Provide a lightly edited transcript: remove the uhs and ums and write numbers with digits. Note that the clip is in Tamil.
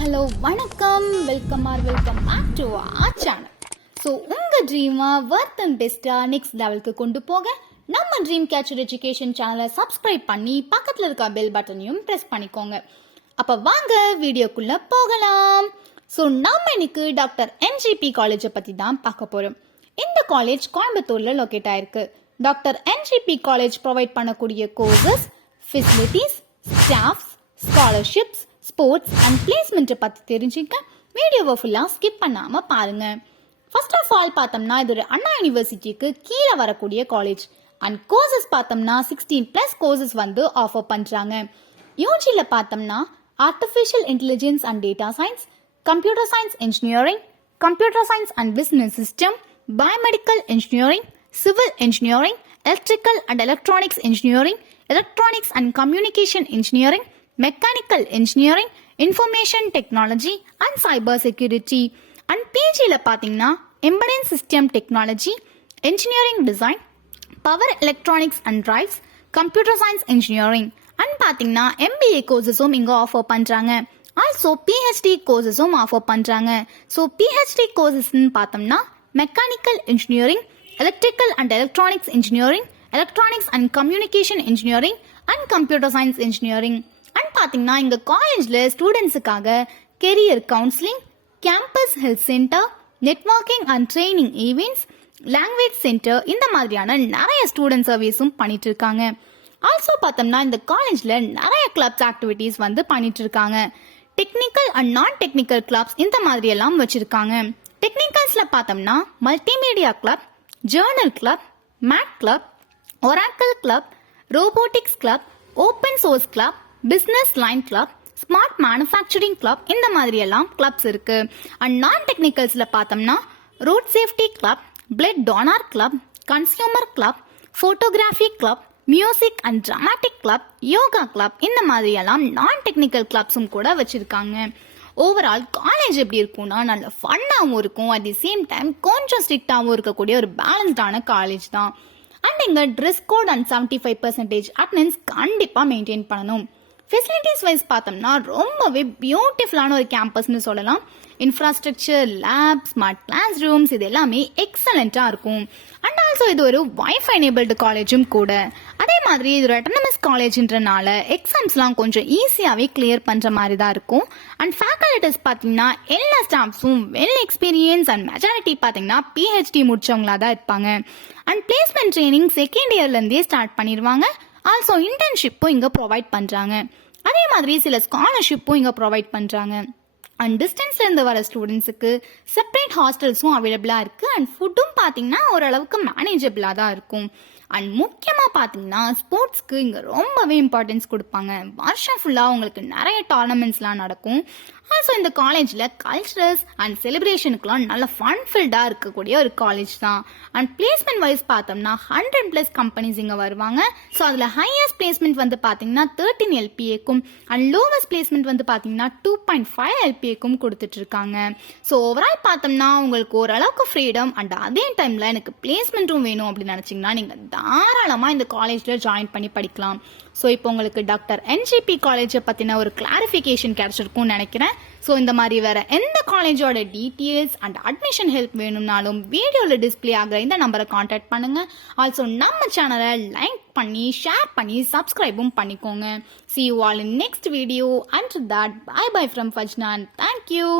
ஹலோ வணக்கம், welcome back to our channel. So உங்கள் ட்ரீமை ஒர்த் அண்ட் பெஸ்ட்டாக நெக்ஸ்ட் லெவலுக்கு கொண்டு போக நம்ம ட்ரீம் கேச்சர் எஜுகேஷன் சேனலை சப்ஸ்கிரைப் பண்ணி பக்கத்தில் இருக்க பெல் பட்டனையும் ப்ரெஸ் பண்ணிக்கோங்க. அப்போ வாங்க வீடியோக்குள்ளே போகலாம். ஸோ நம்ம இன்னைக்கு டாக்டர் என்ஜிபி காலேஜை பற்றி தான் பார்க்க போகிறோம். இந்த காலேஜ் கோயம்புத்தூரில் லொக்கேட் ஆயிருக்கு. டாக்டர் என்ஜிபி காலேஜ் ப்ரொவைட் பண்ணக்கூடிய courses, facilities, staffs, scholarships, sports and பிளேஸ்மெண்ட்டை பற்றி தெரிஞ்சுக்க வீடியோவை ஃபுல்லாக ஸ்கிப் பண்ணாமல் பாருங்கள். ஃபர்ஸ்ட் ஆஃப் ஆல் பார்த்தோம்னா இது ஒரு அண்ணா யூனிவர்சிட்டிக்கு கீழே வரக்கூடிய காலேஜ். அண்ட் கோர்சஸ் பார்த்தோம்னா 16+ கோர்சஸ் வந்து ஆஃபர் பண்ணுறாங்க. யூஜியில் பார்த்தோம்னா artificial intelligence and data science, computer science engineering, computer science and business system, biomedical engineering, civil engineering, electrical and electronics engineering, electronics and communication engineering, mechanical engineering, information technology and cyber security. And பிஜியில் பார்த்தீங்கன்னா embedded system technology, engineering design, power electronics and drives, computer science engineering. And பார்த்தீங்கன்னா எம்பிஏ கோர்சஸும் இங்கே ஆஃபர் பண்ணுறாங்க. ஆல்சோ பிஹெச்டி கோர்சஸும் ஆஃபர் பண்ணுறாங்க. ஸோ பிஹெச்டி கோர்சஸ்ன்னு பார்த்தோம்னா mechanical engineering, electrical and electronics engineering, electronics and communication engineering and computer science engineering. And பார்த்தீங்கன்னா இங்கே காலேஜில் ஸ்டூடெண்ட்ஸுக்காக career counselling, campus health centre, networking and training events, language centre, இந்த மாதிரியான நிறைய ஸ்டூடெண்ட் சர்வீஸும் பண்ணிட்டு இருக்காங்க. ஆல்சோ பார்த்தோம்னா இந்த காலேஜில் நிறைய கிளப்ஸ் ஆக்டிவிட்டீஸ் வந்து பண்ணிட்டு இருக்காங்க. Technical and non technical clubs இந்த மாதிரி எல்லாம் வச்சிருக்காங்க. டெக்னிக்கல்ஸில் பார்த்தோம்னா multimedia club, journal club, math club, Oracle club, robotics club, open source club, business line club, smart manufacturing club, இந்த மாதிரி எல்லாம் கிளப்ஸ் இருக்கு. அண்ட் நான் டெக்னிக்கல்ஸ்ல பார்த்தோம்னா road safety club, blood donor club, consumer club, photography club, music and dramatic club, yoga club, இந்த மாதிரி எல்லாம் நான் டெக்னிக்கல் கிளப்ஸும் கூட வச்சிருக்காங்க. ஓவரால் காலேஜ் எப்படி இருக்கும்னா நல்ல ஃபன்னாகவும் இருக்கும், அட் தி சேம் டைம் கொஞ்சம் ஸ்ட்ரிக்டாகவும் இருக்கக்கூடிய ஒரு பேலன்ஸ்டான காலேஜ் தான். அண்ட் இங்கே ட்ரெஸ் கோட் அண்ட் 75% அட்டெண்டன்ஸ் கண்டிப்பாக மெயின்டைன் பண்ணணும். ஃபெசிலிட்டிஸ் வைஸ் பார்த்தோம்னா ரொம்பவே பியூட்டிஃபுல்லான ஒரு கேம்பஸ்ன்னு சொல்லலாம். Infrastructure, lab, smart class rooms, இது எல்லாமே எக்ஸலண்ட்டாக இருக்கும். அண்ட் ஆல்சோ இது ஒரு வைஃபை எனேபிள்டு காலேஜும் கூட. அதே மாதிரி இது ஒரு அட்டானமஸ் காலேஜ்ன்றனால எக்ஸாம்ஸ்லாம் கொஞ்சம் ஈஸியாகவே கிளியர் பண்ணுற மாதிரி தான் இருக்கும். அண்ட் ஃபேக்கல்டிஸ் பார்த்தீங்கன்னா எல்லா ஸ்டாஃப்ஸும் வெல் எக்ஸ்பீரியன்ஸ் அண்ட் மெஜாரிட்டி பார்த்தீங்கன்னா பிஹெச்டி முடிச்சவங்களா தான் இருப்பாங்க. அண்ட் பிளேஸ்மெண்ட் ட்ரைனிங் செகண்ட் இயர்லேருந்தே ஸ்டார்ட் பண்ணிடுவாங்க. ஆல்சோ இன்டர்ன்ஷிப்பும் இங்கே ப்ரொவைட் பண்ணுறாங்க. அதே மாதிரி சில ஸ்காலர்ஷிப்பும் இங்கே ப்ரொவைட் பண்ணுறாங்க. அண்ட் டிஸ்டன்ஸ்லேருந்து வர ஸ்டூடெண்ட்ஸுக்கு செப்பரேட் ஹாஸ்டல்ஸும் அவைலபிளாக இருக்குது. அண்ட் ஃபுட்டும் பார்த்தீங்கன்னா ஓரளவுக்கு மேனேஜபிளாக தான் இருக்கும். அண்ட் முக்கியமாக பார்த்தீங்கன்னா ஸ்போர்ட்ஸ்க்கு இங்கே ரொம்பவே இம்பார்ட்டன்ஸ் கொடுப்பாங்க. வருஷம் ஃபுல்லாக உங்களுக்கு நிறைய டோர்னமெண்ட்ஸ்லாம் நடக்கும். ஆல்சோ இந்த காலேஜில் கல்ச்சரல்ஸ் அண்ட் செலிப்ரேஷனுக்குலாம் நல்ல ஃபன் ஃபில்டாக இருக்கக்கூடிய ஒரு காலேஜ் தான். அண்ட் பிளேஸ்மெண்ட் வைஸ் பார்த்தோம்னா 100+ கம்பெனிஸ் இங்கே வருவாங்க. ஸோ அதில் ஹையஸ்ட் பிளேஸ்மெண்ட் வந்து பார்த்தீங்கன்னா 13 LPAக்கும் அண்ட் லோவஸ்ட் பிளேஸ்மெண்ட் வந்து பார்த்தீங்கன்னா 2.5 LPAக்கும் கொடுத்துட்ருக்காங்க. ஸோ ஓவரால் பார்த்தோம்னா உங்களுக்கு ஓரளவுக்கு ஃப்ரீடம் அண்ட் அதே டைமில் எனக்கு பிளேஸ்மெண்ட்டும் வேணும் அப்படின்னு நினச்சிங்கன்னா நீங்கள் தாராளமாக இந்த காலேஜில் ஜாயின் பண்ணி படிக்கலாம். ஸோ இப்போ உங்களுக்கு டாக்டர் என்ஜிபி காலேஜை பற்றின ஒரு கிளாரிஃபிகேஷன் கிடைச்சிருக்கும்னு நினைக்கிறேன். ஸோ இந்த மாதிரி வேறு எந்த காலேஜோட டீட்டெயில்ஸ் அண்ட் அட்மிஷன் ஹெல்ப் வேணும்னாலும் வீடியோவில் டிஸ்பிளே ஆகிற இந்த நம்பரை காண்டாக்ட் பண்ணுங்கள். ஆல்சோ நம்ம சேனலை லைக் பண்ணி, ஷேர் பண்ணி, சப்ஸ்கிரைபும் பண்ணிக்கோங்க. See you all in next video. Until that, bye bye from Fajnan. Thank you.